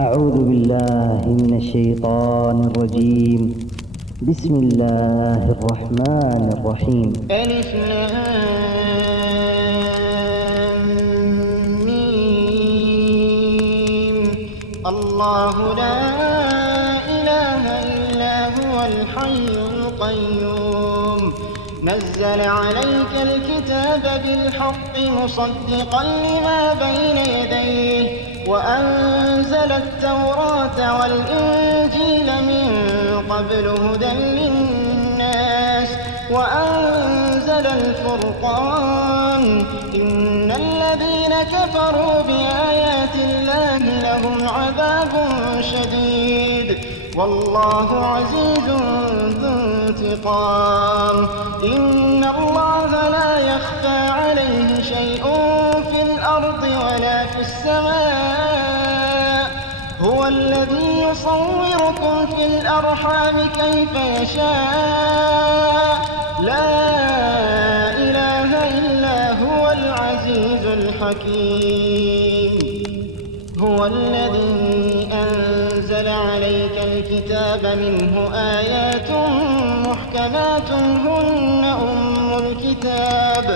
أعوذ بالله من الشيطان الرجيم. بسم الله الرحمن الرحيم. ألف لام ميم. الله لا إله إلا هو الحي القيوم نزل عليك الكتاب بالحق مصدقا لما بين يديه وأنزل التوراة والإنجيل من قبل هدى للناس وأنزل الفرقان إن الذين كفروا بآيات الله لهم عذاب شديد والله عزيز ذو انتقام إن الله لا يخفى عليه شيء في الأرض ولا في السماء هو الذي يصوركم في الأرحام كيف يشاء لا إله إلا هو العزيز الحكيم هو الذي أنزل عليك الكتاب منه آيات محكمات هن أم الكتاب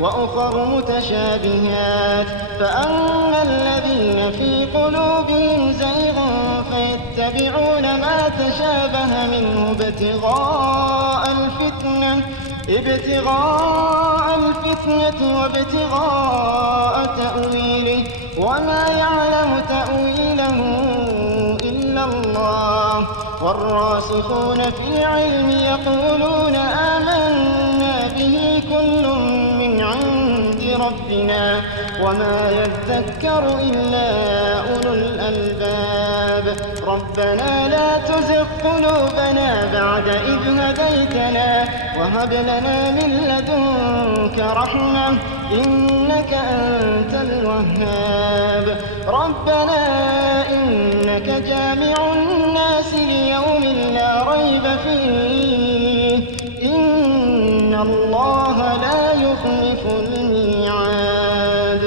وأخر متشابهات فأما الذين في قلوبهم زيغ فيتبعون ما تشابه منه ابتغاء الفتنة وابتغاء تأويله وما يعلم تأويله إلا الله والراسخون في العلم يقولون آمنا به كل من عند ربنا وما يذكر إلا أولو الألباب ربنا لا تزغ قلوبنا بعد إذ هديتنا وهب لنا من لدنك رحمة إنك أنت الوهاب ربنا إنك جامع الناس ليوم لا ريب فيه إن الله لا يخلف الميعاد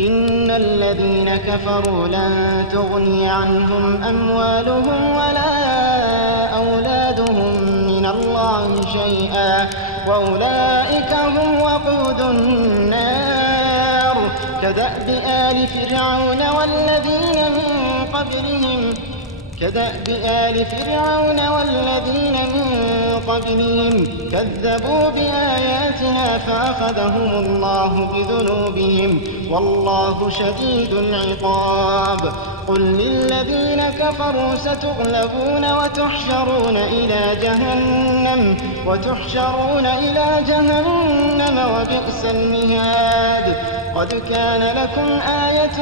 إن الذين كفروا لن تغني عنهم أموالهم ولا أولادهم من الله شيئا وأولئك هم وقود النار كدأب آل فرعون والذين من قبلهم كذبوا بآياتنا فأخذهم الله بذنوبهم والله شديد العقاب قل للذين كفروا ستغلبون وتحشرون إلى جهنم وبئس المهاد قد كان لكم آية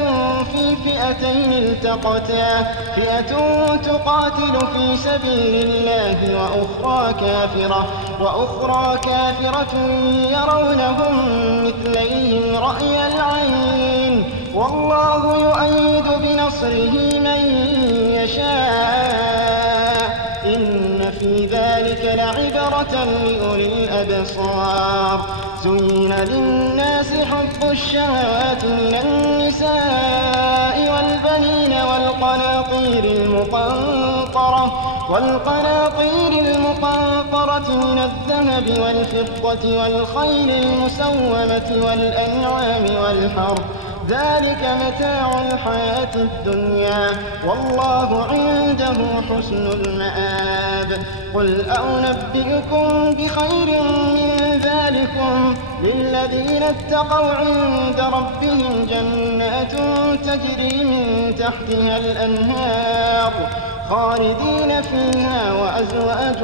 في فئتين التقتا فئة تقاتل في سبيل الله وأخرى كافرة يرونهم مثليهم رأي العين والله يؤيد بنصره من يشاء إن في ذلك لعبرة لأولي الأبصار زين للناس حب الشهوات من النساء والبنين والقناطير المقنطرة من الذهب والفضة والخيل المسومة والأنعام والحرث ذلك متاع الحياة الدنيا والله عنده حسن المآب قل أنبئكم بخير من ذلكم للذين اتقوا عند ربهم جنات تجري من تحتها الأنهار خالدين فيها وأزواج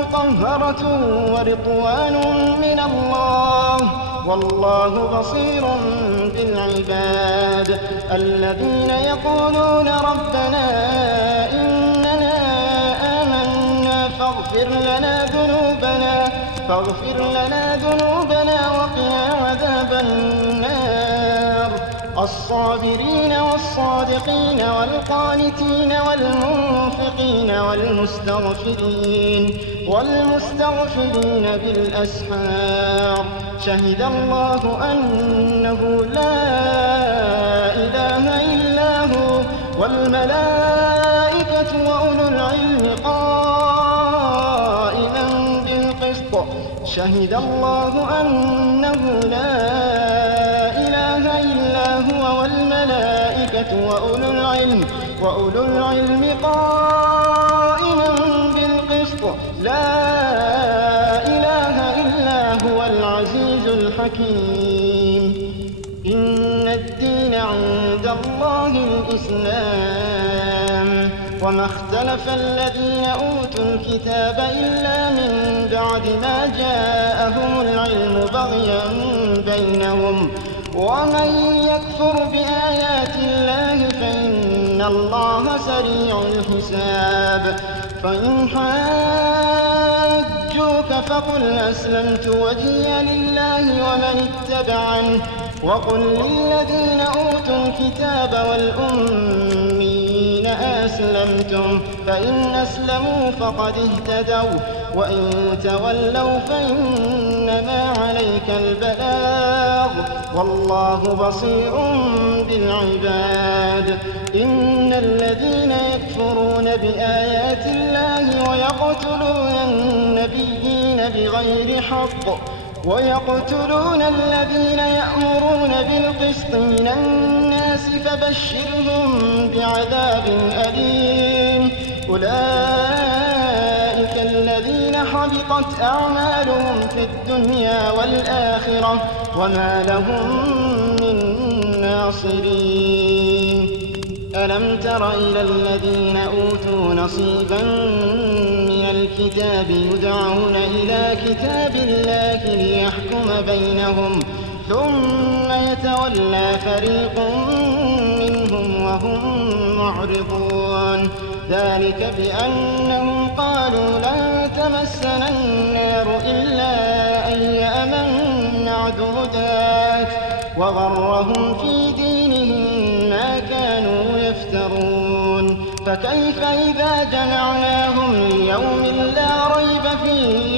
مطهرة ورضوان من الله والله بصير بالعباد الذين يقولون ربنا إننا آمنا فاغفر لنا ذنوبنا وقنا عذاب النار الصابرين والصادقين والقانتين والمنفقين والمستغفرين بالأسحار شهد الله أنه لا إله والملائكة وأولو العلم قائما بالقسط شهد الله أنه لا إله إلا هو والملائكة وأولو العلم قائما بالقسط لا إله إلا هو العزيز الحكيم إن الدين عند الله الإسلام وما اختلف الذين أوتوا الكتاب إلا من بعد ما جاءهم العلم بغيا بينهم ومن يكفر بآيات الله فإن الله سريع الحساب فإن حاجوك فقل أسلمت وجهي لله ومن اتبعني وقل للذين أوتوا الكتاب والأمين أسلمتم فإن أسلموا فقد اهتدوا وإن تولوا فإنما عليك البلاغ والله بصير بالعباد إن الذين يكفرون بآيات الله ويقتلون النبيين بغير حق ويقتلون الذين يأمرون بالقسط من الناس فبشرهم بعذاب أليم أولئك الذين حبطت أعمالهم في الدنيا والآخرة وما لهم من ناصرين ألم تر إلى الذين أوتوا نصيبا من الكتاب يدعون إلى كتاب الله ليحكم بينهم ثم يتولى فريق منهم وهم معرضون ذلك بأنهم قالوا لن تمسنا النار إلا أياما معدودات وغرهم في دينهم ما كانوا يفترون فكيف إذا جمعناهم ليوم لا ريب فيه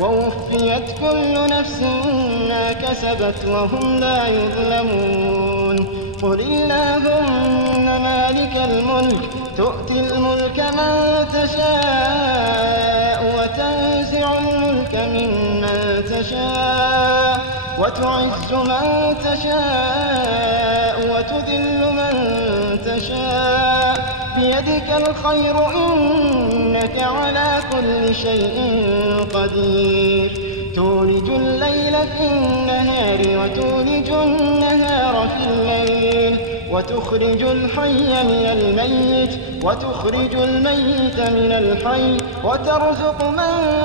ووفيت كل نفس ما كسبت وهم لا يظلمون قل اللهم مالك الملك تؤتي الملك من تشاء وتنزع الملك ممن تشاء وتعز من تشاء وتذل من تشاء بيدك الخير إنك على كل شيء قدير تولج الليل في النهار وتولج النهار في الليل وتخرج الحي من الميت وتخرج الميت من الحي وترزق من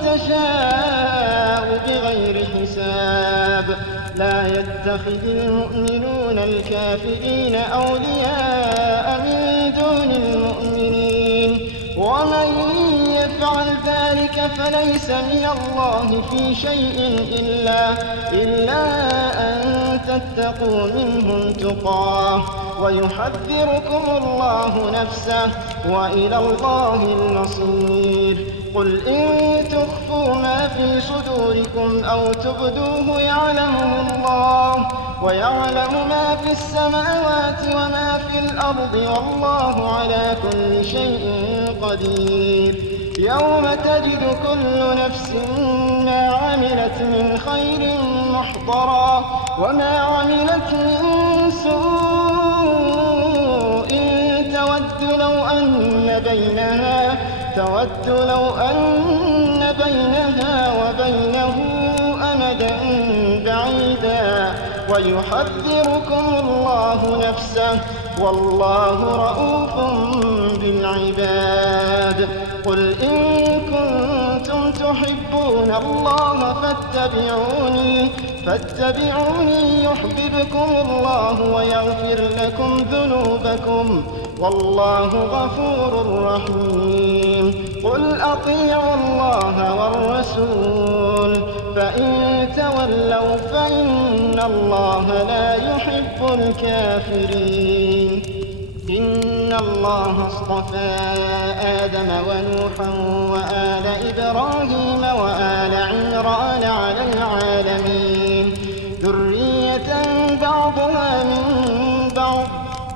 تشاء بغير حساب لا يتخذ المؤمنون الكافرين أولياء من دون المؤمنين ومن يفعل ذلك فليس من الله في شيء إلا أن تتقوا منهم تقاه ويحذركم الله نفسه وإلى الله المصير قل إن تخفوا ما في صدوركم أو تبدوه يعلمه الله ويعلم ما في السماوات وما في الأرض والله على كل شيء قدير يوم تجد كل نفس ما عملت من خير محضرا وما عملت من سوء تود لو أن بينها وبينه أمدا بعيدا ويحذركم الله نفسه والله رءوف بالعباد قل إن كنتم تحبون الله فاتبعوني يحببكم الله ويغفر لكم ذنوبكم والله غفور رحيم قل أطيعوا الله والرسول فإن تولوا فإن الله لا يحب الكافرين إن الله الله اصطفى آدم ونوحا وآل إبراهيم وآل عمران على العالمين ذرية بعضها من بعض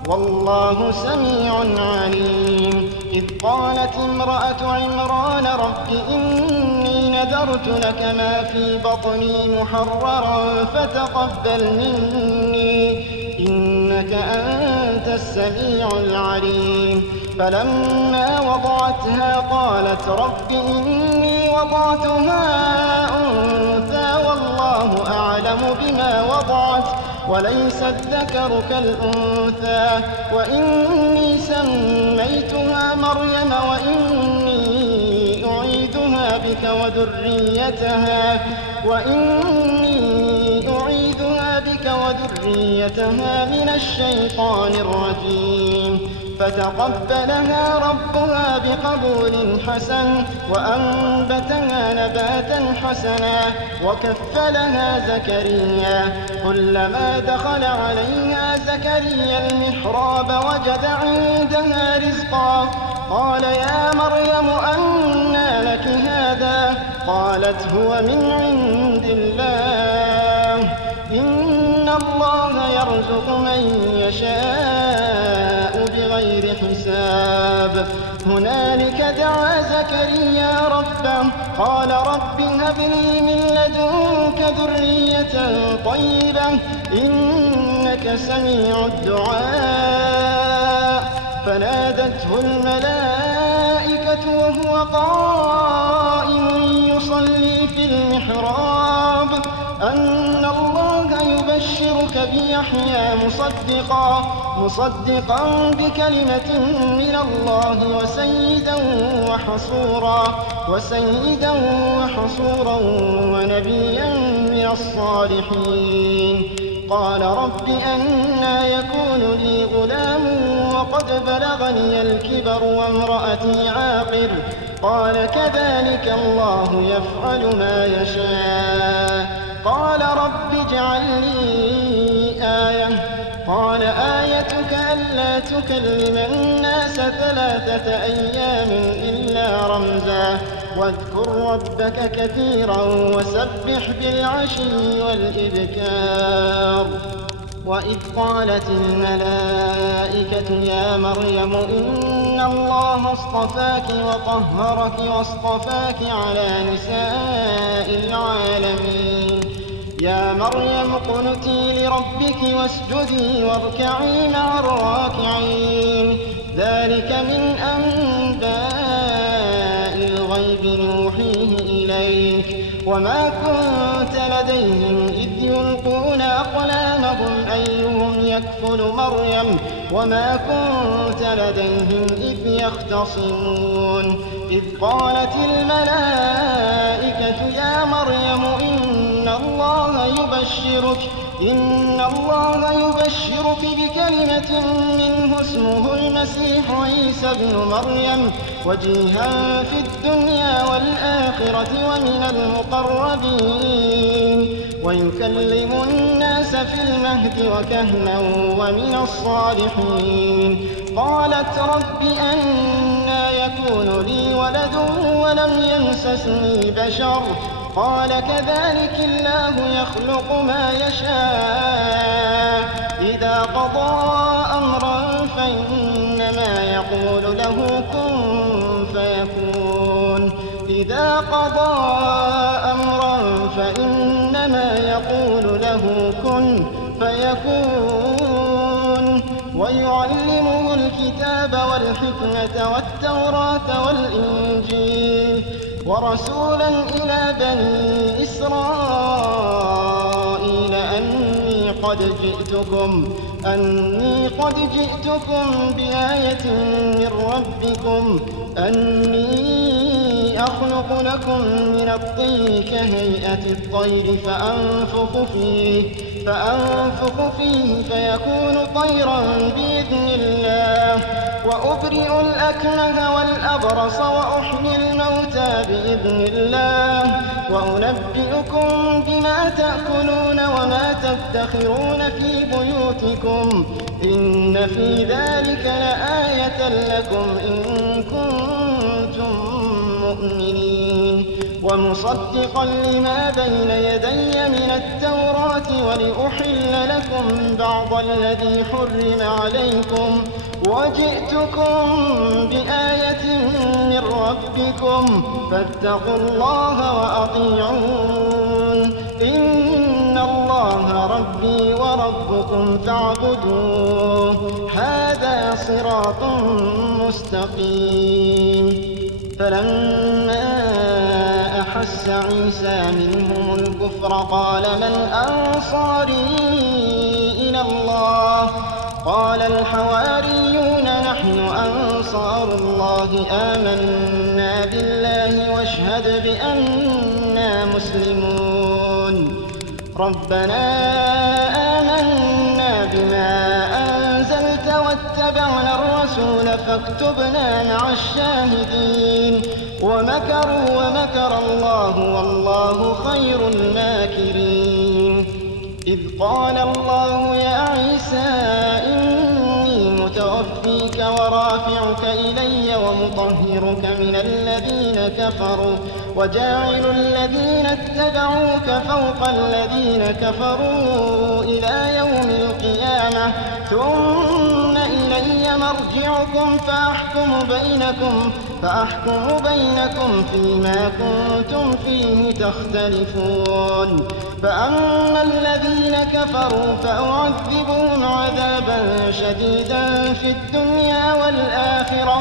والله سميع عليم. إذ قالت امرأة عمران رب إني نذرت لك ما في بطني محررا فتقبل مني إنك أنت السميع العليم. فلما وضعتها قالت رب إني وضعتها أنثى والله أعلم بما وضعت وليس الذكر كالأنثى وإني سميتها مريم وإني أعيذها بك وذريتها من الشيطان الرجيم. فتقبلها ربها بقبول حسن وأنبتها نباتا حسنا وكفلها زكريا. كلما دخل عليها زكريا المحراب وجد عندها رزقا قال يا مريم أنى لك هذا قالت هو من عند الله إن الله يرزق من يشاء بغير حساب. هنالك دعا زكريا ربه قال رب هب لي من لدنك ذرية طيبة إنك سميع الدعاء. فنادته الملائكة وهو قائم يصلي في المحراب أن الله يبشرك بيحيى مصدقا بكلمة من الله وسيدا وحصورا ونبيا من الصالحين. قال رب أنى يكون لي غلام وقد بلغني الكبر وامرأتي عاقر قال كذلك الله يفعل ما يشاء. قال رب اجعل لي آية قال آيتك ألا تكلم الناس 3 أيام إلا رمزا واذكر ربك كثيرا وسبح بالعشي والإبكار. وإذ قالت الملائكة يا مريم إن الله اصطفاك وطهرك واصطفاك على نساء العالمين. يا مريم اقنتي لربك واسجدي واركعي مع الراكعين. ذلك من أنباء الغيب نوحيه إليك وما كنت لديهم إذ يلقون أقلامهم أيهم يكفل مريم وما كنت لديهم إذ يختصمون. إذ قالت الملائكة يا مريم إن الله يبشرك بكلمة منه اسمه المسيح عيسى ابن مريم وجيها في الدنيا والآخرة ومن المقربين ويكلم الناس في المهد وكهلا ومن الصالحين. قالت رب أنى يكون لي ولد ولم يمسسني بشر قال كذلك الله يخلق ما يشاء إذا قضى أمرا فإنما يقول له كن فيكون. إذا قضى أمرا فإنما يقول له كن فيكون. ويعلمه الكتاب والحكمة والتوراة والإنجيل ورسولا إلى بني إسرائيل أني قد جئتكم بآية من ربكم أني أخلق لكم من الطين كهيئة الطير فأنفخ فيه فيكون طيرا بإذن الله وأبرئ الأكمه والأبرص وأحيي الموتى بإذن الله وأنبئكم بما تأكلون وما تدخرون في بيوتكم إن في ذلك لآية آية لكم إن كنتم مؤمنين ومصدقا لما بين يدي من التوراة ولأحل لكم بعض الذي حرم عليكم وجئتكم بآية من ربكم فاتقوا الله وأطيعون إن الله ربي وربكم فاعبدوه هذا صراط مستقيم. فلما أحس عيسى منهم الكفر قال من أنصاري إلى الله قال الحواريون نحن أنصار الله آمنا بالله واشهد بأننا مسلمون. ربنا آمنا بما أنزلت واتبعنا الرسول فاكتبنا مع الشاهدين ومكروا ومكر الله والله خير الماكرين. إذ قال الله يا عيسى إني متوفيك ورافعك إلي ومطهرك من الذين كفروا وجاعل الذين اتبعوك فوق الذين كفروا إلى يوم القيامة ثم إلي مرجعكم فأحكم بينكم فيما كنتم فيه تختلفون. فأما الذين كفروا فأعذبهم عذابا شديدا في الدنيا والآخرة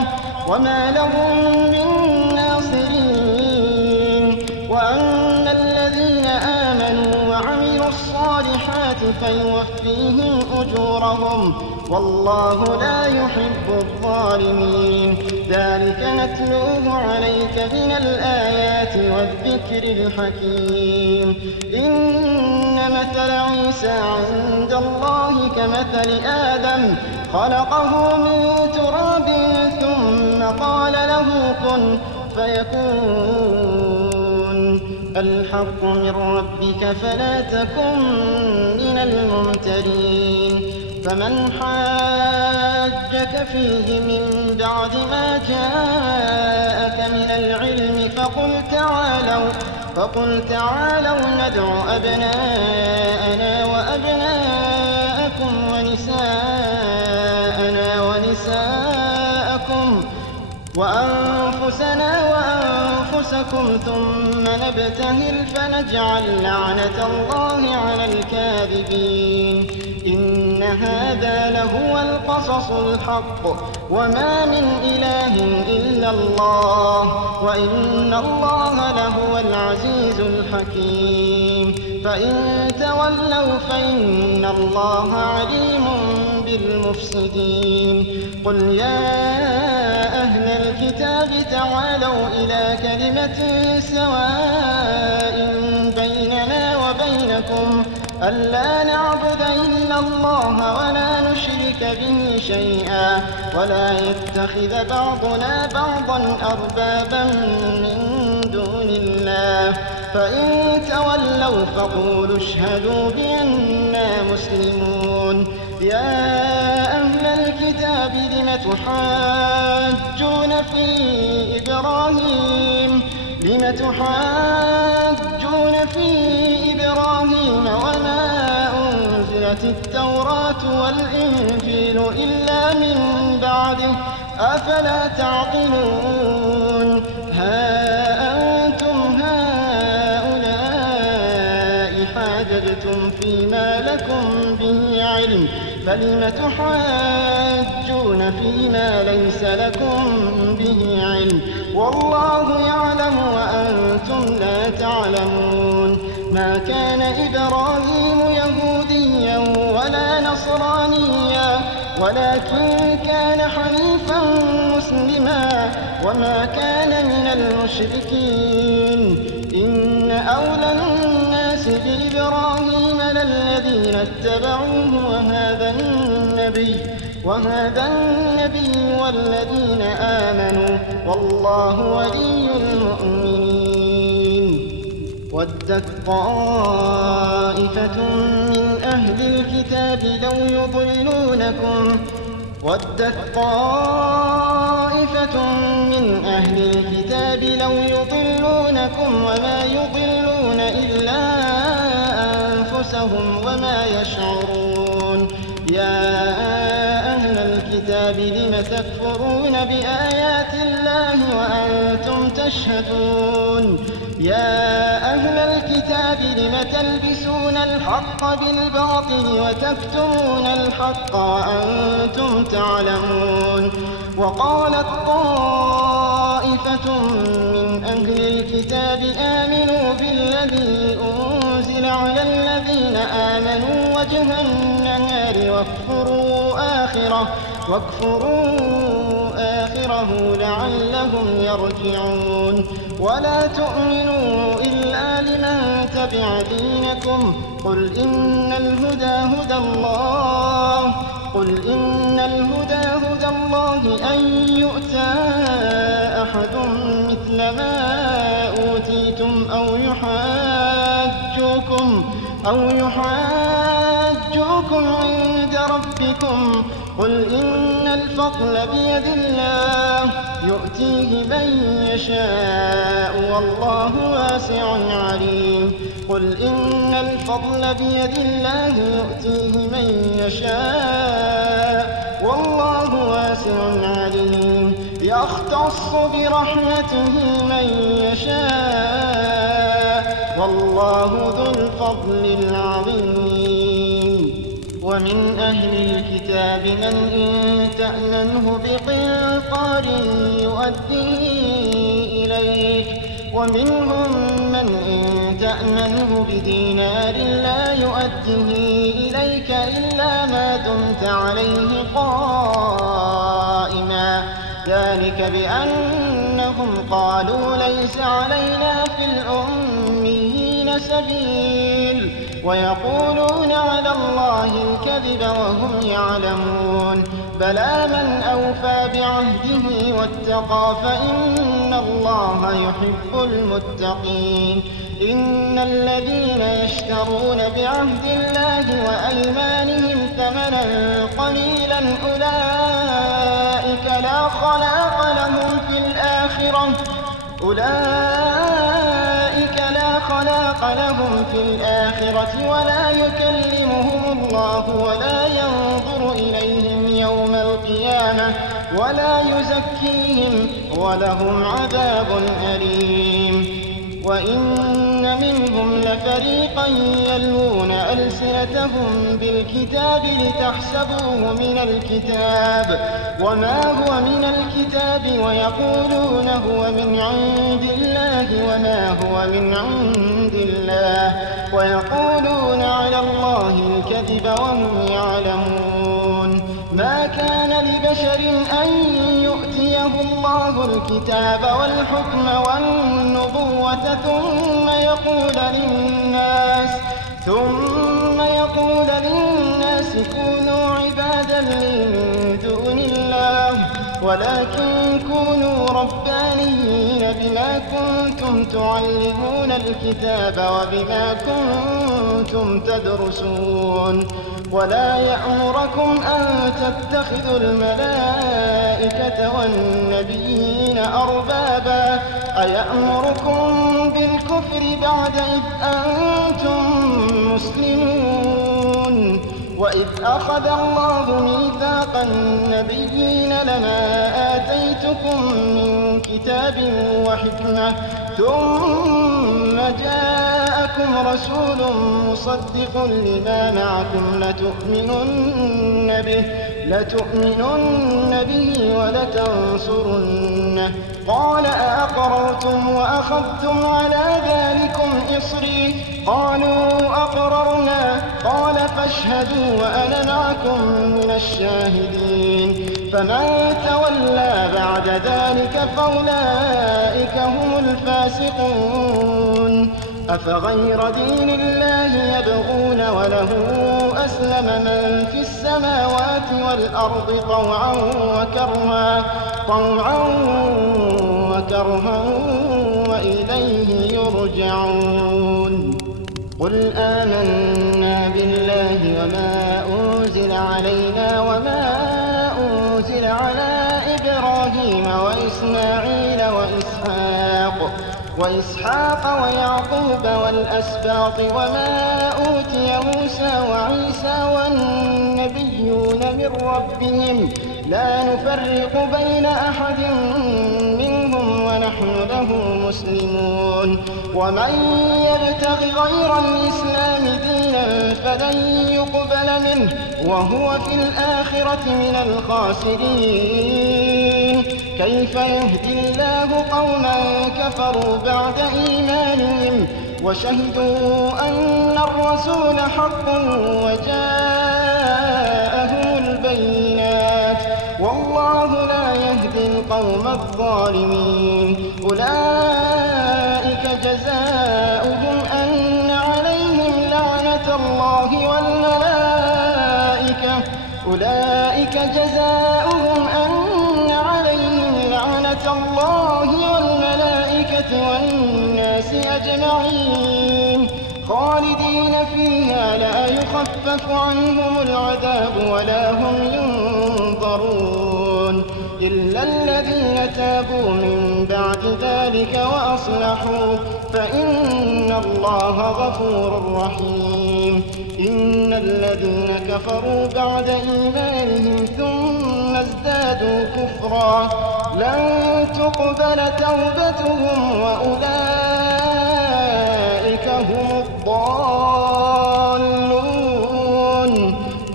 وما لهم من ناصرين. وأما الذين آمنوا وعملوا الصالحات فيوفيهم أجورهم والله لا يحب الظالمين. ذلك نتلوه عليك من الآيات والذكر الحكيم. إن مثل عيسى عند الله كمثل آدم خلقه من تراب ثم قال له كن فيكون. الحق من ربك فلا تكن من الممترين. فمن حاجك فيه من بعد ما جاءك من العلم فقل تعالوا ندع أبناءنا وأبناءكم ونساءنا ونساءكم وأنفسنا وأنفسكم ثم نبتهل فنجعل لعنة الله على الكاذبين. إن هذا لهو القصص الحق وما من إله إلا الله وإن الله لهو العزيز الحكيم. فإن تولوا فإن الله عليم بالمفسدين. قل يا أهل الكتاب تعالوا إلى كلمة سواء بيننا وبينكم ألا نعبد إلا الله ولا نشرك به شيئا ولا يتخذ بعضنا بعضا أربابا من دون الله. فإن تولوا فقولوا اشهدوا بأننا مسلمون. يا أهل الكتاب لم تحاجون في إبراهيم وما أنزلت التوراة والإنجيل إلا من بعده أفلا تعقلون. ها أنتم هؤلاء حاججتم فيما لكم به علم فلم تحاجون فيما ليس لكم به علم والله يعلم وأنتم لا تعلمون. ما كان إبراهيم يهوديا ولا نصرانيا ولكن كان حنيفا مسلما وما كان من المشركين. إن أولى الناس بإبراهيم للذين اتبعوه وهذا النبي والذين آمنوا والله ولي المؤمنين. ودت طائفة من أهل الكتاب لو ودت طائفة من أهل الكتاب لو يضلونكم وما يضلون إلا أنفسهم وما يشعرون. يا أهل الكتاب لم تكفرون بآيات الله وأنتم تشهدون. يا أهل الكتاب لم تلبسون الحق بالباطل وتكتمون الحق وأنتم تعلمون. وقالت طائفة من أهل الكتاب آمنوا بالذي أنزل على الذين آمنوا وجه النهار واكفروا آخره لعلهم يرجعون. ولا تؤمنوا إلا لمن تبع دينكم. قل إن الهدى هدى الله أن يؤتى أحد مثل ما أوتيتم أو يحاجوكم عند ربكم. قل إن الفضل بيد الله يؤتيه من يشاء والله واسع عليم. قل إن الفضل بيد الله يؤتيه من يشاء والله واسع عليم. يختص برحمته من يشاء والله ذو الفضل العظيم. ومن أهل الكتاب من إن تأمنه بقنطار يؤديه إليك ومنهم من إن تأمنه بدينار لا يؤديه إليك إلا ما دمت عليه قائما. ذلك بأنهم قالوا ليس علينا في الأميين سبيل ويقولون على الله الكذب وهم يعلمون. بلى من أوفى بعهده واتقى فإن الله يحب المتقين. إن الذين يشترون بعهد الله وأيمانهم ثمنا قليلا أولئك لا خلاق لهم في الآخرة ولا يكلمهم الله ولا ينظر إليهم يوم القيامة ولا يزكيهم ولهم عذاب أليم. وإن منهم لفريقا يلوون ألسنتهم بالكتاب لتحسبوه من الكتاب وما هو من الكتاب ويقولون هو من عند الله وما هو من عند الله ويقولون على الله الكذب وهم يعلمون. ما كان لبشر أن يؤتيه الله الكتاب والحكم والنبوة ثم يقول للناس كونوا عبادا من دون الله ولكن كونوا ربانيين بما كنتم تعلمون الكتاب وبما كنتم تدرسون. ولا يأمركم أن تتخذوا الملائكة والنبيين أربابا أيأمركم بالكفر بعد إذ أنتم مسلمون. وإذ أخذ الله ميثاق النبيين لما آتيتكم من كتاب وحكمة ثم جاءكم رسول مصدق لما معكم لتؤمنن به ولتنصرنه قال أأقررتم وأخذتم على ذلكم إصري قالوا أقررنا قال فاشهدوا وأنا معكم من الشاهدين. فمن تولى بعد ذلك فأولئك هم الفاسقون. أفغير دين الله يبغون وله أسلم من في السماوات والأرض طوعا وكرها وإليه يرجعون. قل آمنا بالله وما أنزل علينا وما أنزل إبراهيم وإسماعيل وإسحاق ويعقوب والأسباط وما أوتي موسى وعيسى والنبيون من ربهم لا نفرق بين أحد منهم ونحن له مسلمون ومن يبتغ غير الإسلام دينا فلن يقبل منه وهو في الآخرة من الخاسرين كيف يهدي الله قوما كفروا بعد إيمانهم وشهدوا أن الرسول حق وجاءهم البينات والله لا يهدي القوم الظالمين أولئك جزاؤهم أن عليهم لعنة الله والملائكة والناس أجمعين خالدين فيها لا يخفف عنهم العذاب ولا هم ينظرون إلا الذين تابوا من بعد ذلك وأصلحوا فإن الله غفور رحيم إن الذين كفروا بعد إيمانهم ثم ازدادوا كفرا لن تقبل توبتهم وأولئك هم الضالون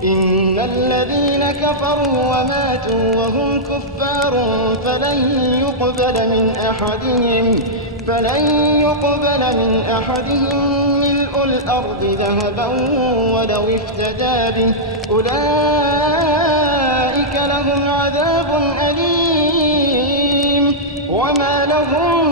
إن الذين كفروا وماتوا وهم كفار فلن يقبل من أحدهم ملء الأرض ذهبا ولو افتدى به أولئك لهم عذاب أليم وما لهم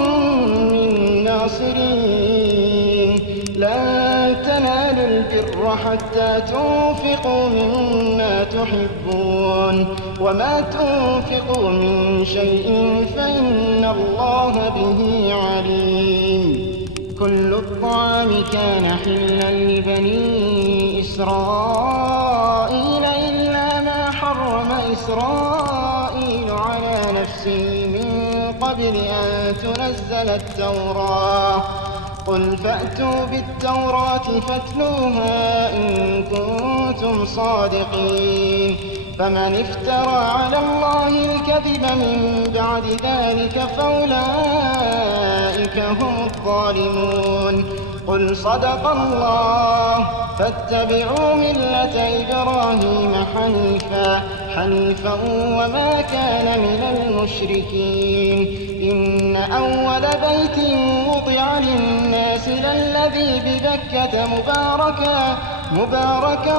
من ناصرين لن تنالوا البر حتى تنفقوا مما تحبون وما تنفقوا من شيء فإن الله به عليم كل الطعام كان حلا لبني إسرائيل إلا ما حرم إسرائيل على نفسه من قبل أن تنزل التوراة قل فأتوا بالتوراة فاتلوها إن كنتم صادقين فمن افترى على الله الكذب من بعد ذلك فأولئك هم الظالمون قل صدق الله فاتبعوا ملة إبراهيم حنيفا وما كان من المشركين إن أول بيت وضع للناس للذي ببكة مباركا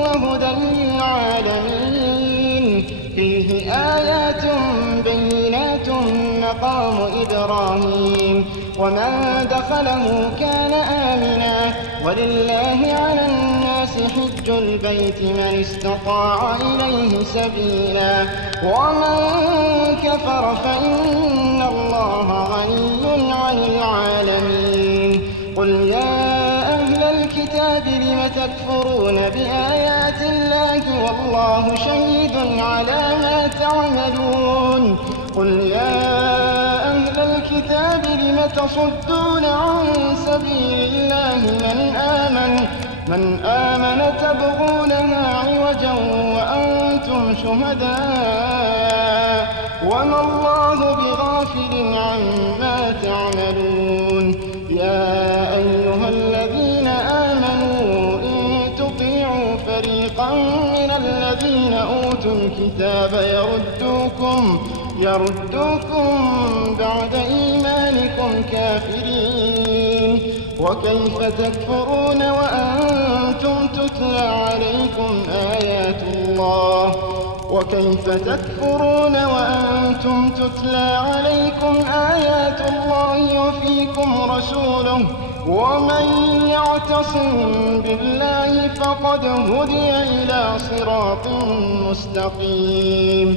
وهدى للعالمين فيه آيات بينات مقام إبراهيم ومن دخله كان آمنا ولله على الناس حج البيت من استطاع إليه سبيلا ومن كفر فإن الله غني عن العالمين قل يا أهل الكتاب لم تكفرون بآيات الله والله شهيد على ما تعملون قل يا أهل الكتاب لم تصدون عن سبيل الله من آمن تبغونها عوجا وأنتم شهداء وما الله بغافل عما تعملون يا أيها الذين آمنوا إن تطيعوا فريقا من الذين أوتوا الكتاب يردوكم بعد إيمانكم كافرين وكيف تكفرون وأنتم تتلى عليكم آيات الله وفيكم رسوله ومن يعتصم بالله فقد هدي إلى صراط مستقيم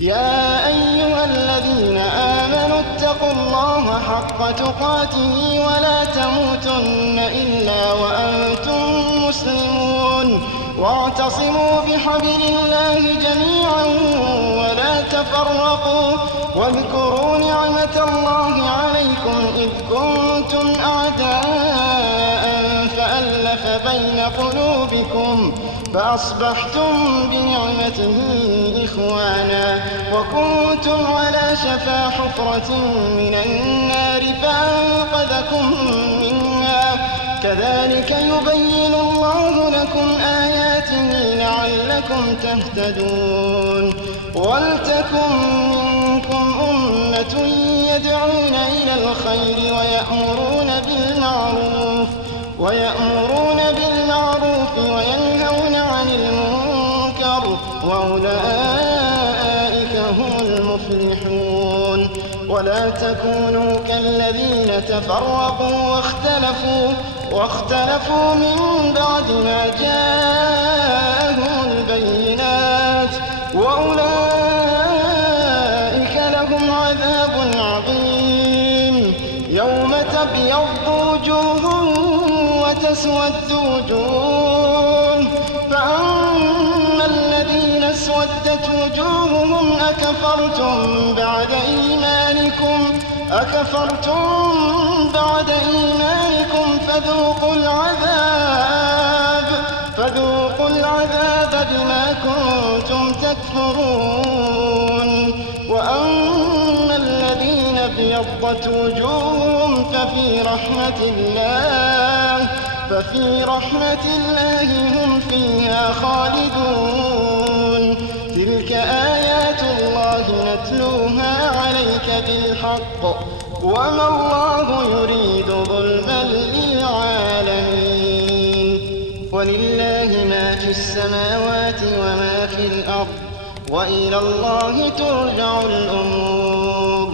يا أيها الذين آمنوا اتقوا الله حق تقاته ولا تموتن إلا وأنتم مسلمون واعتصموا بحبل الله جميعا ولا تفرقوا واذكروا نعمة الله عليكم إذ كنتم أعداء فألف بين قلوبكم فأصبحتم بنعمته إخوانا وكنتم على شفا حفرة من النار فأنقذكم منها كذلك يبين الله لكم آياته لعلكم تهتدون ولتكن منكم أمة يدعون إلى الخير ويأمرون بالمعروف وينهون عن المنكر وأولئك هم المفلحون ولا تكونوا كالذين تفرقوا واختلفوا من بعد ما جاءهم البينات وأولئك لهم عذاب عظيم يوم تبيض وجوه وتسود وجوه فأما الذين اسودت وجوههم أكفرتم بعد إيمانكم فذوقوا العذاب بما كنتم تكفرون وأما الذين ابيضت وجوههم ففي رحمة الله هم فيها خالدون تلك آيات الله نتلوها عليك بالحق وما الله يريد ظلما للعالمين ولله ما في السماوات وما في الأرض وإلى الله ترجع الأمور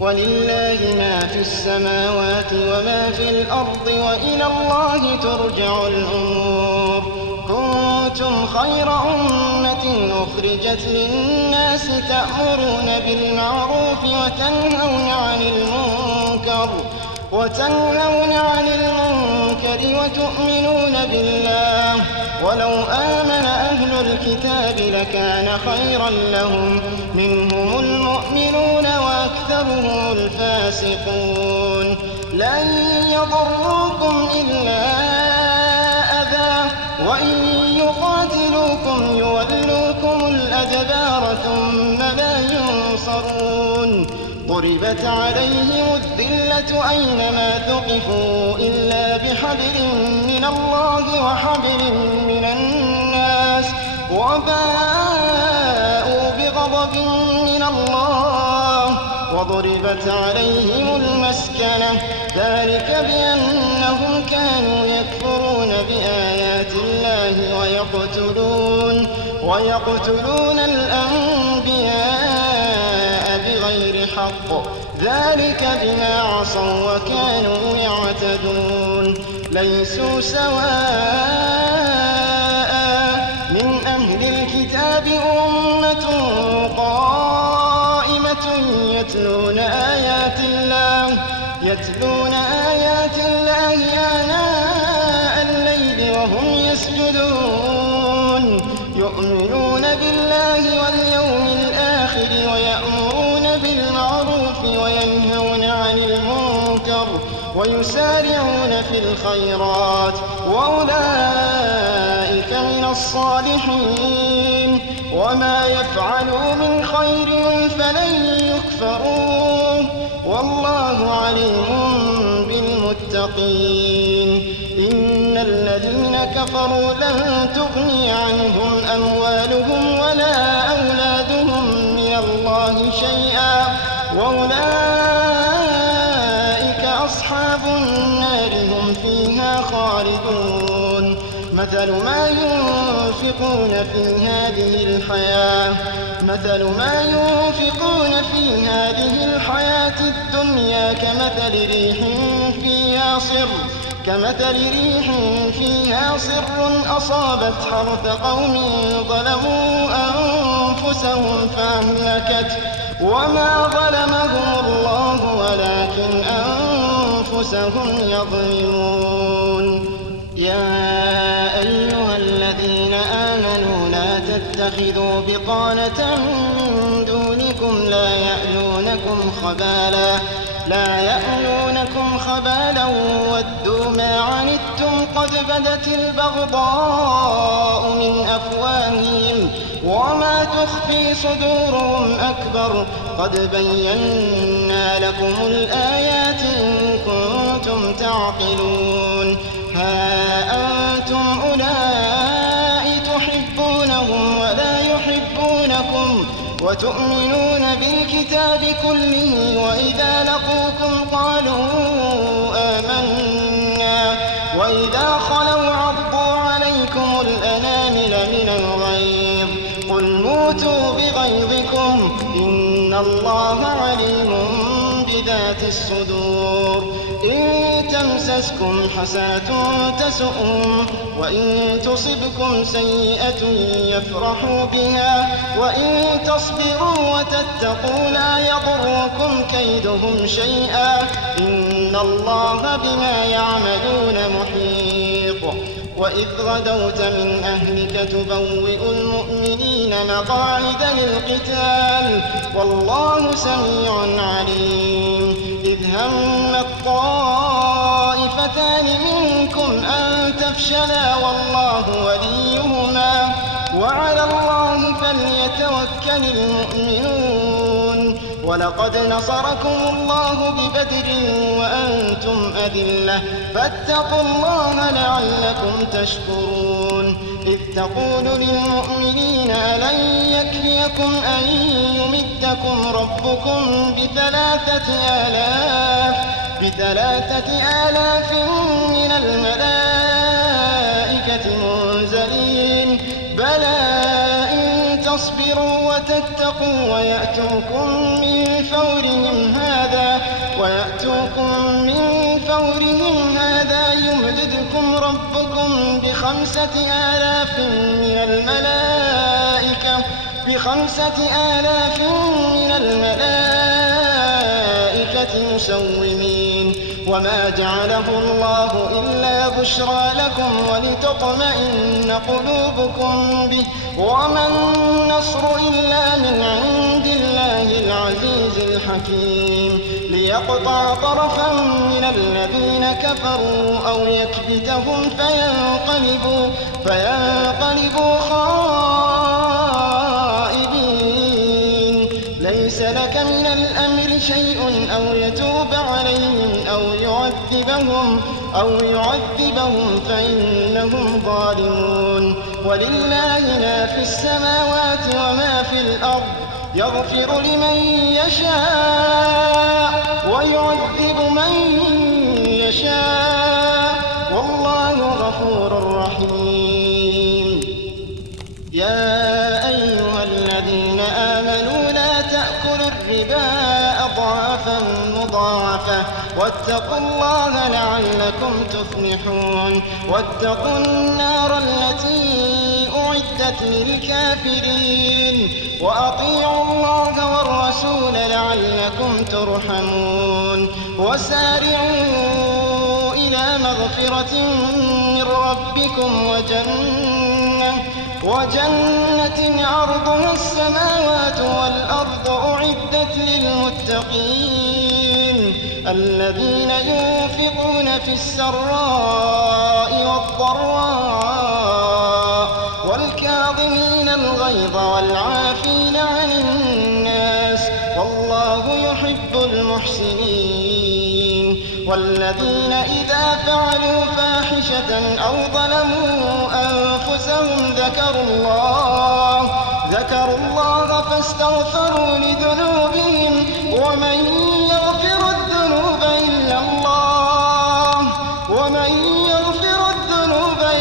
ولله ما في السماوات وما في الأرض وإلى الله ترجع الأمور كنتم خير أمة أخرجت للناس تأمرون بالمعروف وتنهون عن المنكر وتؤمنون بالله ولو آمن أهل الكتاب لكان خيرا لهم منهم المؤمنون وأكثرهم الفاسقون لن يضروكم إلا أذى وإن يقاتلوكم يولوكم الأدبار ثم لا ينصرون ضربت عليهم الذلة أينما ثقفوا إلا بحبل من الله وحبل من الناس وباءوا بغضب من الله وضربت عليهم المسكنة ذلك بأنهم كانوا يكفرون بآيات الله ويقتلون الأنبياء بغير حق ذلك بما عصوا وكانوا يعتدون ليسوا سواء من أهل الكتاب أمة قائمة يتلون آيات الله آناء الليل وهم يسجدون يؤمنون بالله واليوم الآخر ويأمرون بالمعروف وينهون عن المنكر ويسارعون في الخيرات وأولئك من الصالحين وما يفعلوا من خير فلن يكفروه والله عليم بالمتقين إن الذين كفروا لن تغني عنهم أموالهم ولا أولادهم من الله شيئا وأولئك أصحاب النار هم فيها خالدون مثل ما ينفقون في هذه الحياة الدنيا كمثل ريح فيها صر أصابت حرث قوم ظلموا أنفسهم فأهلكته وما ظلمهم الله ولكن أنفسهم يظلمون يا أيها الذين آمنوا لا تتخذوا بطانة من دون لا يألونكم خبالا ودوا ما عنتم قد بدت البغضاء من أفواههم وما تخفي صدورهم أكبر قد بينا لكم الآيات إن كنتم تعقلون ها أنتم أولئك تحبونهم ولا يحبونكم وتؤمنون بالكتاب كله وإذا لقوكم قالوا آمنا وإذا خلوا عضوا عليكم الأنامل من الغيظ قل موتوا بغيظكم إن الله عليم بذات الصدور إن تمسسكم حسنة تسؤهم وإن تصبكم سيئة يفرحوا بها وإن تصبروا وتتقوا لا يضركم كيدهم شيئا إن الله بما يعملون محيط وإذ غدوت من أهلك تبوئ المؤمنين مقاعد للقتال والله سميع عليم إذ هم الطائفتان منكم أن تفشلا والله وليهما وعلى الله فليتوكل المؤمنون ولقد نصركم الله ببدر وأنتم أذلة فاتقوا الله لعلكم تشكرون إذ تقول للمؤمنين ألن يكفيكم أن يمدكم ربكم بثلاثة آلاف من الملائكة منزلين بلى إن تصبروا وتتقوا ويأتوكم من فورهم هذا يمددكم ربكم بخمسة آلاف من الملائكة مسومين وما جعله الله إلا بشرى لكم ولتطمئن قلوبكم به وما النصر إلا من عند الله العزيز الحكيم ليقطع طرفا من الذين كفروا أو يكبتهم فينقلبوا خائبين ليس لك من الأمر شيء أو يتوب عليهم أو يعذبهم فإنهم ظالمون ولله ما في السماوات وما في الأرض يغفر لمن يشاء ويعذب من يشاء والله غفور رحيم يا أيها الذين آمنوا لا تأكلوا الربا أضعافا مضاعفة واتقوا الله لعلكم تفلحون واتقوا النار التي أعدت للكافرين وأطيعوا الله والرسول لعلكم ترحمون وسارعوا إلى مغفرة من ربكم وجنة عرضها السماوات والأرض أعدت للمتقين الذين ينفقون في السراء والضراء والكاظمين الغيظ والعافين عن الناس والله يحب المحسنين والذين إذا فعلوا فاحشة أو ظلموا أنفسهم ذكروا الله فاستغفروا لذنوبهم ومن يغفر الذنوب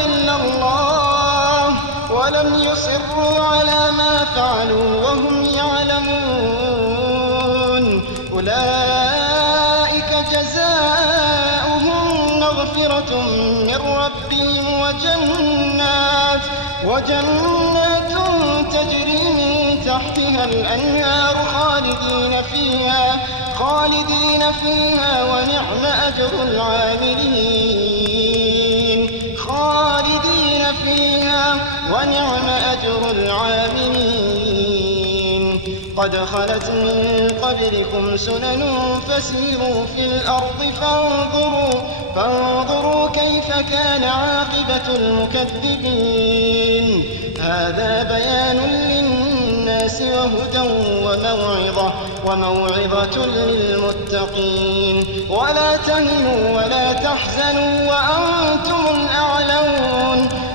إلا الله ولم يصروا على ما فعلوا وهم يعلمون أولئك جزاؤهم مغفرة من ربهم وجنات تجري من تحتها الأنهار خالدين فيها ونعم أجر العاملين قد خلت من قبلكم سنن فسيروا في الأرض فانظروا كيف كان عاقبة المكذبين. هذا بيان للناس وهدى وموعظة للمتقين. ولا تهنوا ولا تحزنوا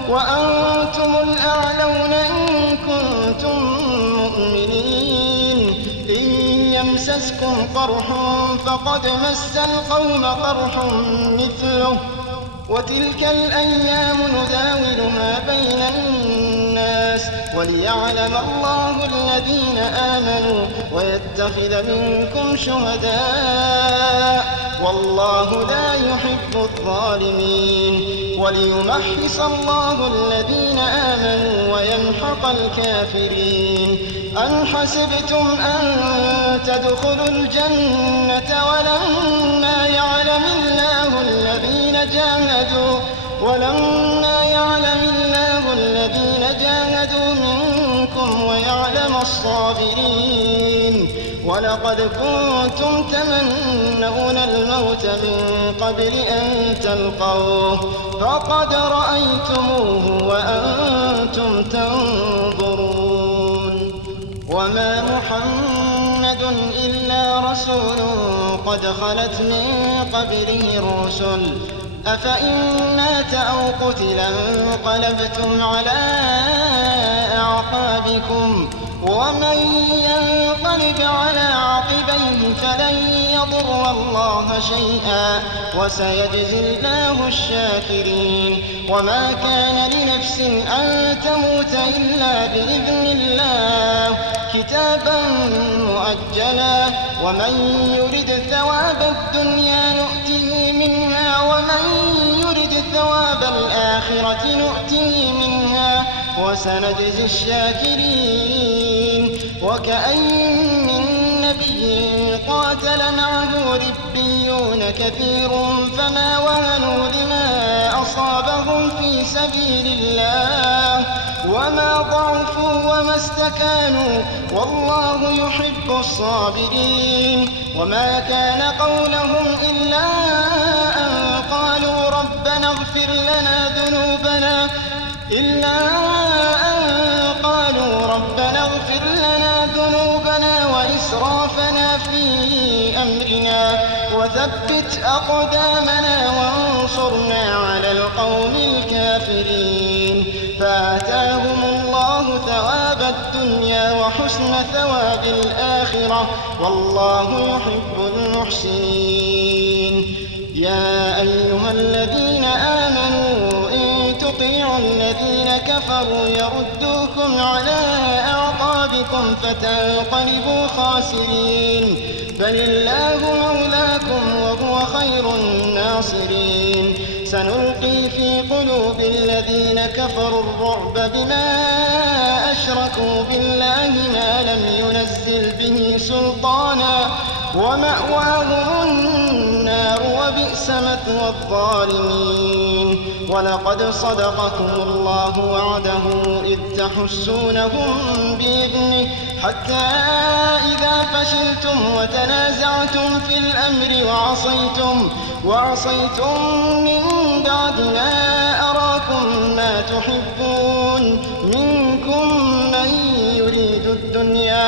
وأنتم الأعلون إن كنتم مؤمنين. إن يمسسكم قرح فقد مس القوم قرح مثله وتلك الأيام نداولها بين الناس وليعلم الله الذين آمنوا ويتخذ منكم شهداء والله لا يحب الظالمين. وليمحص الله الذين آمنوا ويمحق الكافرين. أم حسبتم أن تدخلوا الجنة ولما يعلم الله الذين جاهدوا منكم ويعلم الصابرين. ولقد كنتم تمنون الموت من قبل أن تلقوه فقد رأيتموه وأنتم تنظرون. وما محمد إلا رسول قد خلت من قبله الرسل أفإن مات أو قتل انقلبتم على أعقابكم ومن ينقلب على عقبيه فلن يضر الله شيئا وسيجزي الله الشاكرين. وما كان لنفس أن تموت إلا بإذن الله كتابا مؤجلا. ومن يرد ثواب الدنيا نؤته منها ومن يرد ثواب الآخرة نؤته منها وسنجزي الشاكرين. وكأين من نبي قاتل معه ربيون كثير فما وهنوا لما أصابهم في سبيل الله وما ضعفوا وما استكانوا والله يحب الصابرين. وما كان قولهم إلا أن قالوا ربنا اغفر لنا ذنوبنا وإسرافنا في أمرنا وثبت أقدامنا وانصرنا على القوم الكافرين. فآتاهم الله ثواب الدنيا وحسن ثواب الآخرة والله يحب المحسنين. يا أيها الذين آمنوا إن تطيعوا الذين كفروا يردوكم على أعقابكم فتنقلبوا خاسرين. بل الله مولاكم وهو خير الناصرين. سنلقي في قلوب الذين كفروا الرعب بما أشركوا بالله ما لم ينزل به سلطانا ومأواهم النار وبئس مثوى الظالمين. ولقد صدقكم الله وعده إذ تحسونهم بإذنه حتى إذا فشلتم وتنازعتم في الأمر وعصيتم من بعد ما أراكم ما تحبون منكم من يريد الدنيا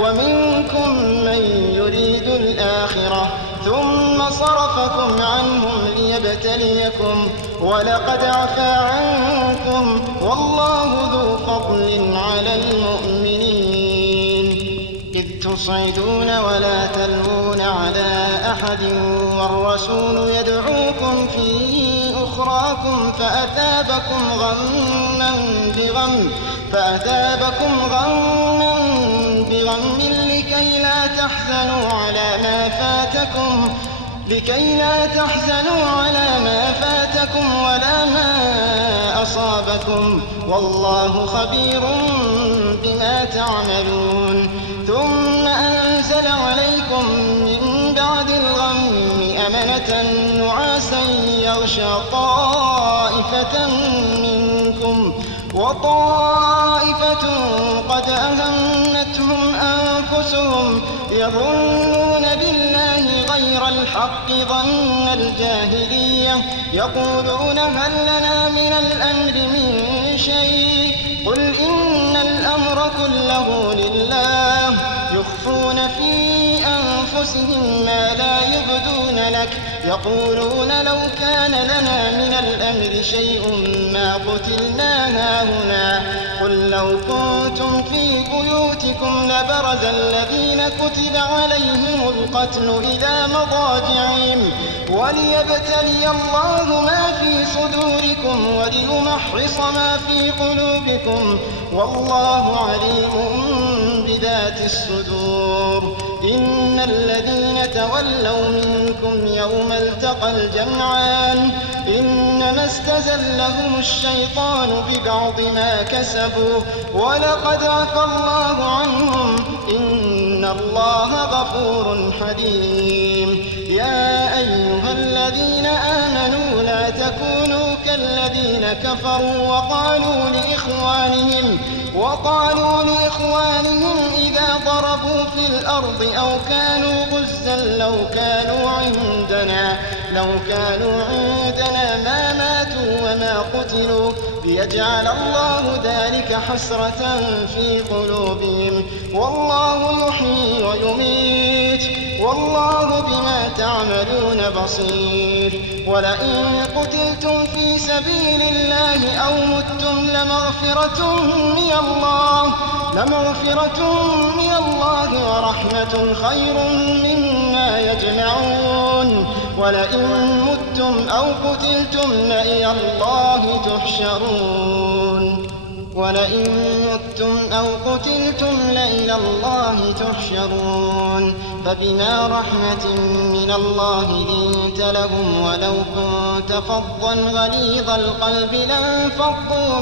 ومنكم من يريد الآخرة ثم صرفكم عنهم ليبتليكم ولقد عفا عنكم والله ذو فضل على المؤمنين. إذ تصعدون ولا تلوون على أحد والرسول يدعوكم في أخراكم فأثابكم غما بغم لكي لا تحزنوا على ما فاتكم ولا ما أصابكم والله خبير بما تعملون. ثم أنزل عليكم من بعد الغم أمنة نعاسا يغشى طائفة منكم وطائفة قد أهمتهم أنفسهم أنفسهم يظنون بالله غير الحق ظن الجاهلية يقولون هل لنا من الأمر من شيء قل إن الأمر كله لله يخفون في أنفسهم ما لا يبدون لك يقولون لو كان لنا من الأمر شيء ما قتلنا هاهنا قل لو كنتم في بيوتكم لبرز الذين كتب عليهم القتل إلى مضاجعهم وليبتلي الله ما في صدوركم وليمحص ما في قلوبكم والله عليم بذات الصدور إن الذين تولوا منكم يوم التقى الجمعان إنما استزلهم الشيطان ببعض ما كسبوا ولقد عفى الله عنهم إن الله غفور حليم يا أيها الذين آمنوا لا تكونوا كالذين كفروا وقالوا لإخوانهم إذا ضربوا في الأرض أو كانوا غزا لو كانوا عندنا ما ماتوا وما قتلوا ليجعل الله ذلك حسرة في قلوبهم والله يحيي ويميت والله بما تعملون بصير ولئن قتلتم في سبيل الله أو متم لمغفرة من الله ورحمة خير مما يجمعون ولئن متم أو قتلتم لإلى الله تحشرون فبما رحمة من الله لنت لهم ولو كنت فظا غليظ القلب لانفضوا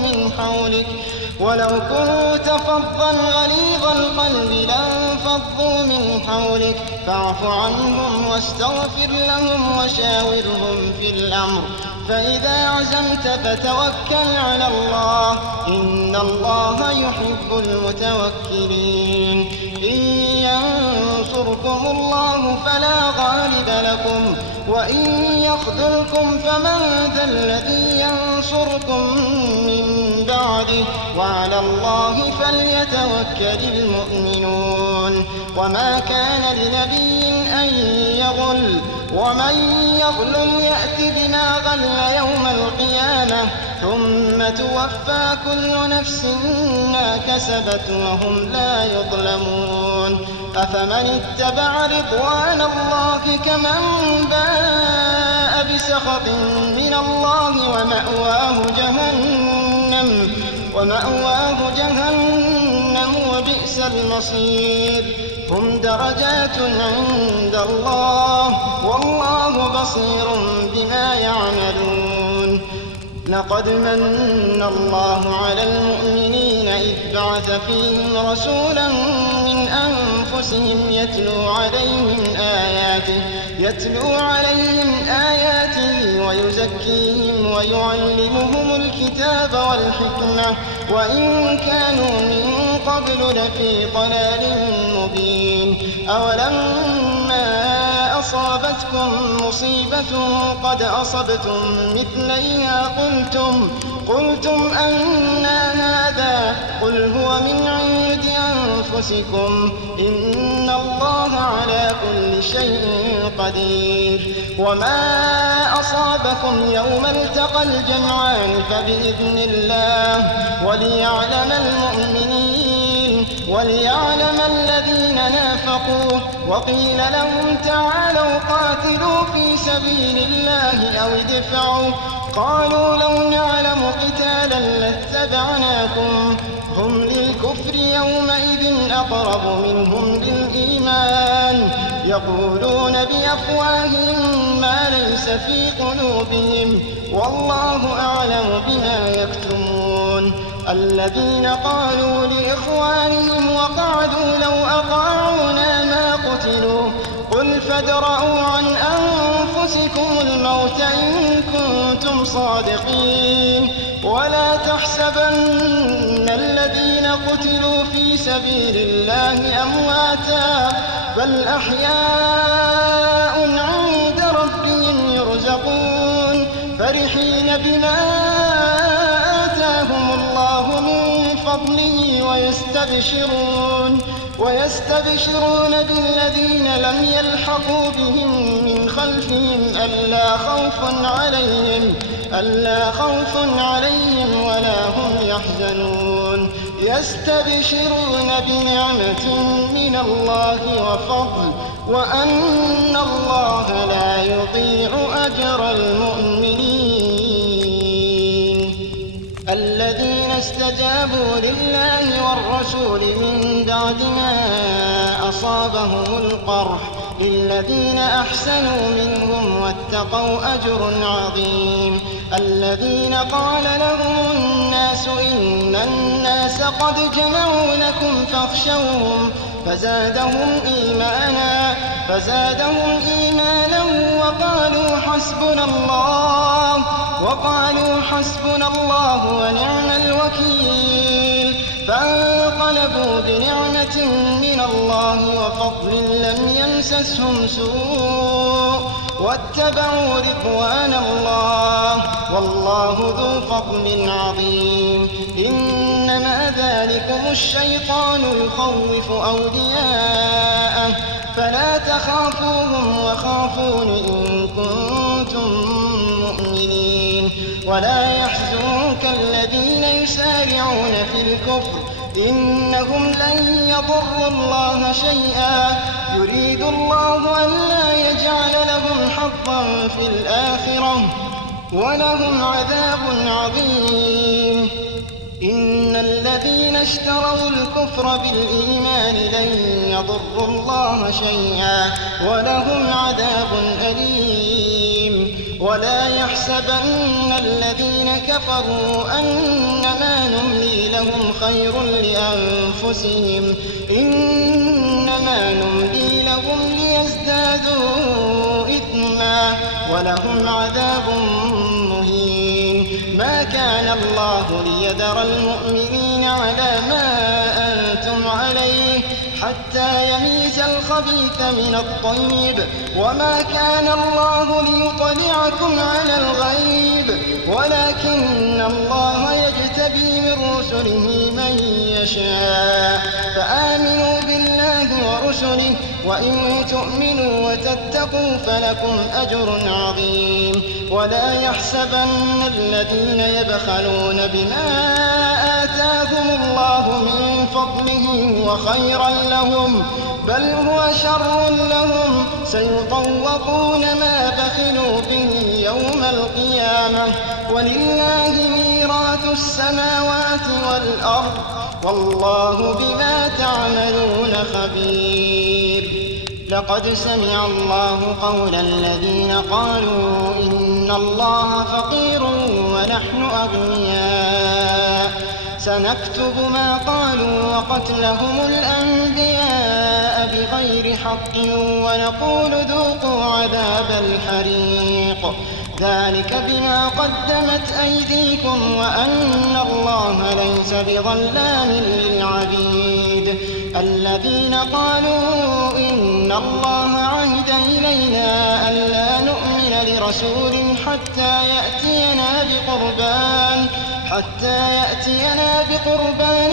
من حولك فاعف عنهم واستغفر لهم وشاورهم في الأمر فإذا عزمت فتوكل على الله إن الله يحب المتوكلين إن ينصركم الله فلا غالب لكم وإن يخذلكم فمن ذا الذي ينصركم من بعده وعلى الله فليتوكل المؤمنون وما كان لنبي أن يغل ومن يغل يأت بما غل يوم القيامة ثم توفى كل نفس ما كسبت وهم لا يظلمون أفمن اتبع رضوان الله كمن باء بسخط من الله ومأواه جهنم وبئس المصير هم درجات عند الله والله بصير بما يعملون لقد من الله على المؤمنين إذ بعث فيهم رسولا من أنفسهم يتلو عليهم آياته ويزكيهم ويعلمهم الكتاب والحكمة وإن كانوا من قبل لفي ضلال مبين أولما أصابتكم مصيبة قد أصبتم مثليها قلتم أنى هذا قل هو من عند أنفسكم إن الله على كل شيء قدير وما أصابكم يوم التقى الجمعان فبإذن الله وليعلم الذين نافقوا وقيل لهم تعالوا قاتلوا في سبيل الله أو ادفعوا قالوا لو نعلم قتالا لاتبعناكم هم للكفر يومئذ أقرب منهم للإيمان يقولون بأفواههم ما ليس في قلوبهم والله أعلم بما يكتمون الذين قالوا لإخوانهم وقعدوا لو أطاعونا ما قتلوا قل فادرءوا عن أنفسكم الموت الموت إن كنتم صادقين ولا تحسبن الذين قتلوا في سبيل الله أمواتا بل أحياء عند ربهم يرزقون فرحين بما آتاهم الله من فضله ويستبشرون بالذين لم يلحقوا بهم من خلفهم ألا خوف عليهم ولا هم يحزنون يستبشرون بنعمة من الله وفضل وأن الله لا يضيع أجر المؤمنين الذين استجابوا لله والرسول من بعد ما أصابهم القرح للذين أحسنوا منهم واتقوا أجر عظيم الذين قال لهم الناس إن الناس قد جمعوا لكم فاخشوهم فزادهم إيمانا وقالوا حسبنا الله ونعم الوكيل فانقلبوا بنعمة من الله وفضل لم يمسسهم سوء واتبعوا رضوان الله والله ذو فضل عظيم إنما ذلكم الشيطان يخوف أولياءه فلا تخافوهم وخافون إن كنتم مؤمنين ولا يحزنك الذين يسارعون في الكفر إنهم لن يضروا الله شيئا يريد الله ألا يجعل لهم حظا في الآخرة ولهم عذاب عظيم إن الذين اشتروا الكفر بالإيمان لن يضروا الله شيئا ولهم عذاب أليم ولا يحسبن الذين كفروا أنما نملي لهم خير لأنفسهم إنما نملي لهم ليزدادوا إثما ولهم عذاب مهين ما كان الله ليذر المؤمنين على ما أنتم عليه حتى يميز الخبيث من الطيب وما كان الله ليطلعكم على الغيب ولكن الله يجتبي من رسله من يشاء فآمنوا بالله ورسله وإن تؤمنوا وتتقوا فلكم أجر عظيم ولا يحسبن الذين يبخلون بما آتاهم الله من فضله وخيرا لهم بل هو شر لهم سيطوقون ما بخلوا به يوم القيامة ولله ميراث السماوات والأرض والله بما تعملون خبير لقد سمع الله قول الذين قالوا إن الله فقير ونحن أغنياء سنكتب ما قالوا وقتلهم الأنبياء بغير حق ونقول ذوقوا عذاب الحريق ذلك بما قدمت أيديكم وأن الله ليس بظلام للعبيد الذين قالوا إن الله عهد إلينا ألا نؤمن لرسول حتى يأتينا بقربان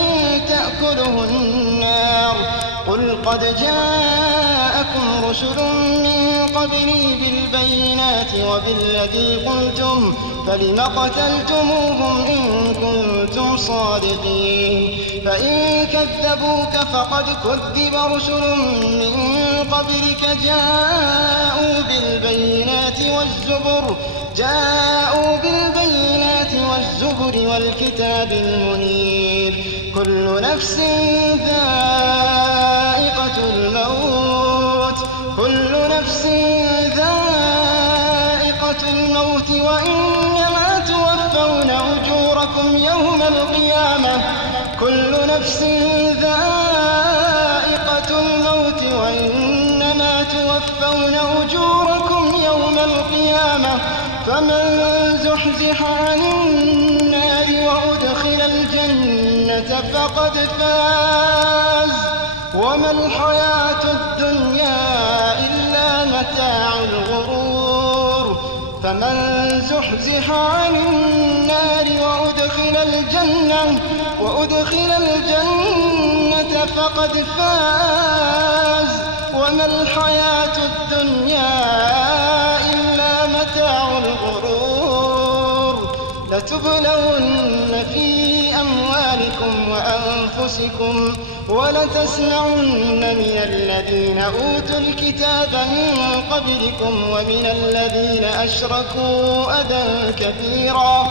تأكله النار قل قد جاءكم رسل من قبلي بالبينات وبالذي قلتم فلم قتلتموهم إن كنتم صادقين فإن كذبوك فقد كذب رسل من قبلك جاءوا بالبينات والزبر والكتاب المنير كل نفس ذائقة الموت وإنما توفون أجوركم يوم القيامة كل نفس ذائقة الموت وإنما توفون أجوركم يوم القيامة فمن زحزح عن النار وأدخل الجنة فقد فاز وما الحياة الدنيا إلا متاع الغرور فمن زحزح عن النار وأدخل الجنة فقد فاز وما الحياة الدنيا إلا متاع الغرور لتبلون في أموالكم وأنفسكم ولتسمعن من الذين أوتوا الكتاب من قبلكم ومن الذين أشركوا أذى كثيرا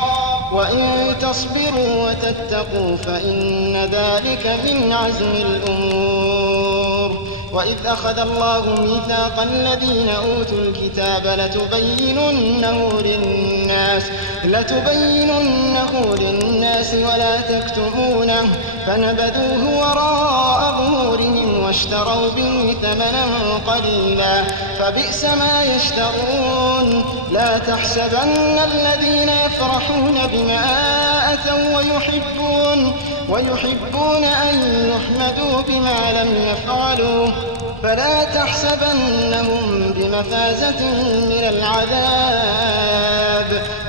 وإن تصبروا وتتقوا فإن ذلك من عزم الأمور وإذ أخذ الله ميثاق الذين أوتوا الكتاب لتبيننه للناس ولا تكتمونه فنبذوه وراء ظهورهم واشتروا به ثمنا قليلا فبئس ما يشترون لا تحسبن الذين يفرحون بما أتوا ويحبون أن يحمدوا بما لم يفعلوا فلا تحسبنهم بمفازة من العذاب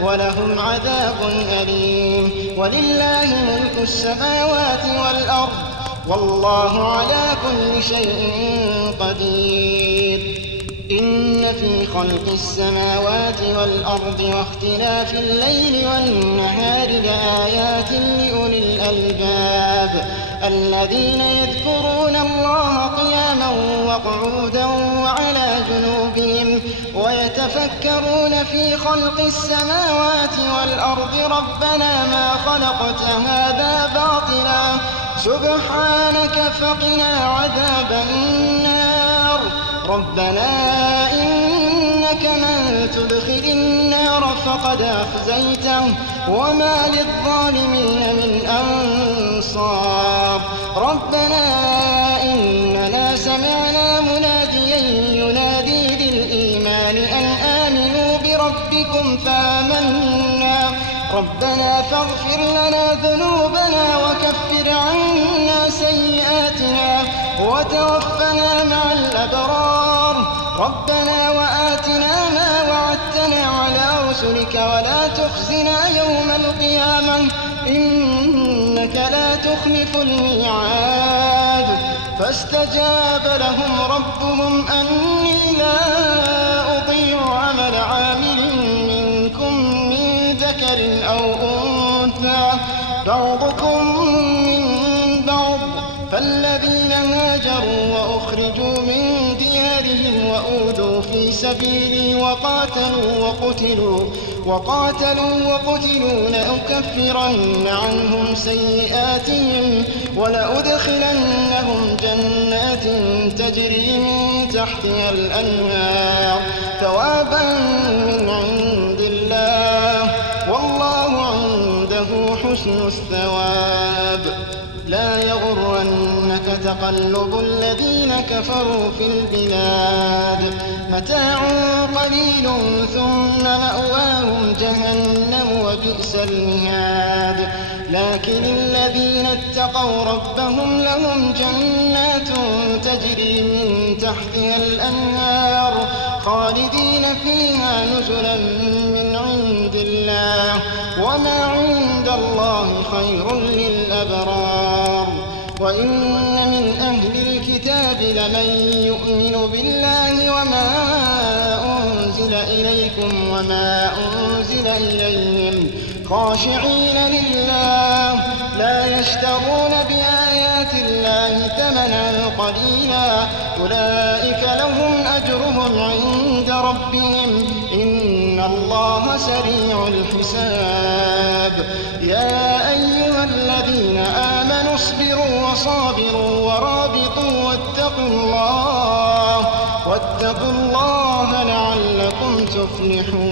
ولهم عذاب أليم ولله ملك السماوات والأرض والله على كل شيء قدير إن في خلق السماوات والأرض واختلاف الليل والنهار لآيات لأولي الألباب الذين يذكرون الله قياما وقعودا وعلى جنوبهم ويتفكرون في خلق السماوات والأرض ربنا ما خلقت هذا باطلا سبحانك فقنا عذاب النار ربنا إنك من تدخل النار فقد أخزيته وما للظالمين من أنصار ربنا إننا سمعنا مناديا ينادي للإيمان أن آمنوا بربكم فآمنا ربنا فاغفر لنا ذنوبنا وكفر عنا سيئاتنا وتوفنا مع الأبرار ربنا وآتنا ما وعدتنا على رسلك ولا تخزنا يوم القيامة إنك لا تخلف الميعاد فاستجاب لهم ربهم أني لا أضيع عمل عامل منكم من ذكر أو أنثى بعضكم من بعض فالذين هاجروا وأخرجوا من ديارهم وأوذوا في سبيلي وقاتلوا وقتلوا لأكفرن عنهم سيئاتهم ولأدخلنهم جنات تجري من تحتها الأنهار ثوابا من عند الله والله عنده حسن الثواب لا يغرنك تقلب الذين كفروا في البلاد متاع قليل ثم مأواهم جهنم وبئس المهاد لكن الذين اتقوا ربهم لهم جنات تجري من تحتها الأنهار خالدين فيها نزلا من عند الله وما عند الله خير للأبرار وإن من أهل الكتاب لمن يؤمن بالله وما أنزل إليكم وما أنزل إليهم خاشعين لله لا يشترون بآيات الله ثمنا قليلا أولئك لهم أجرهم عند ربهم إن الله سريع الحساب يا أيها الذين آمنوا اصبروا وصابروا ورابطوا واتقوا الله لعلكم تفلحون